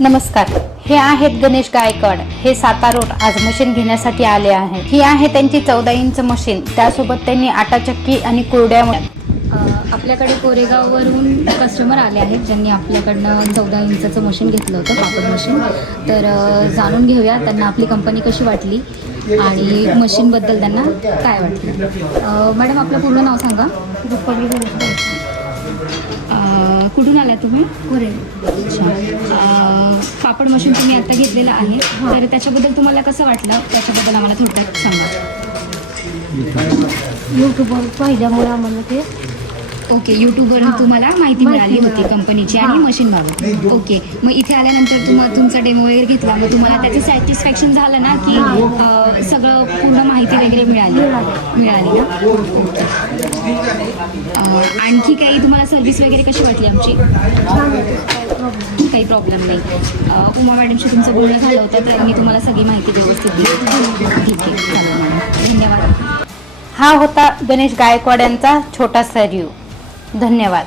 नमस्कार. हे आहेत गणेश गायकवाड. हे साता रोड आज मशीन घेण्यासाठी आले आहेत. ही आहे त्यांची चौदा इंच मशीन त्यासोबत त्यांनी आटा चक्की आणि कुरड्या आपल्याकडे कोरेगाववरून कस्टमर आले आहेत ज्यांनी आपल्याकडनं चौदा इंचाचं मशीन घेतलं होतं पापड मशीन तर जाणून घेऊया त्यांना आपली कंपनी कशी वाटली आणि मशीनबद्दल त्यांना काय वाटलं. मॅडम आपलं पूर्ण नाव सांगा. कुठून आला तुम्ही? कोरे अच्छा. पापड मशीन तुम्ही आता घेतलेलं आहे. तर त्याच्याबद्दल तुम्हाला कसं वाटलं? त्याच्याबद्दल आम्हाला थोडक्यात सांगा. यूट्यूबवर पाहिल्यामुळे आम्हाला ते ओके यूट्यूबवरून तुम्हाला माहिती मिळाली होती कंपनीची आणि मशीन बाबत. ओके मग इथे आल्यानंतर तुम तुमचा डेमो वगैरे घेतला. मग तुम्हाला त्याचं सॅटिस्फॅक्शन झालं ना की सगळं पूर्ण माहिती वगैरे मिळाली? मिळाली. ना? आणखी काही तुम्हाला सर्व्हिस वगैरे कशी वाटली आमची? काही प्रॉब्लेम नाही. उमा मॅडमशी तुमचं बोलणं झालं होतं तर मी तुम्हाला सगळी माहिती व्यवस्थित दिली. ठीक आहे चालेल मॅडम. धन्यवाद. हा होता गणेश गायकवाड यांचा छोटासा रिव्ह्यू धन्यवाद.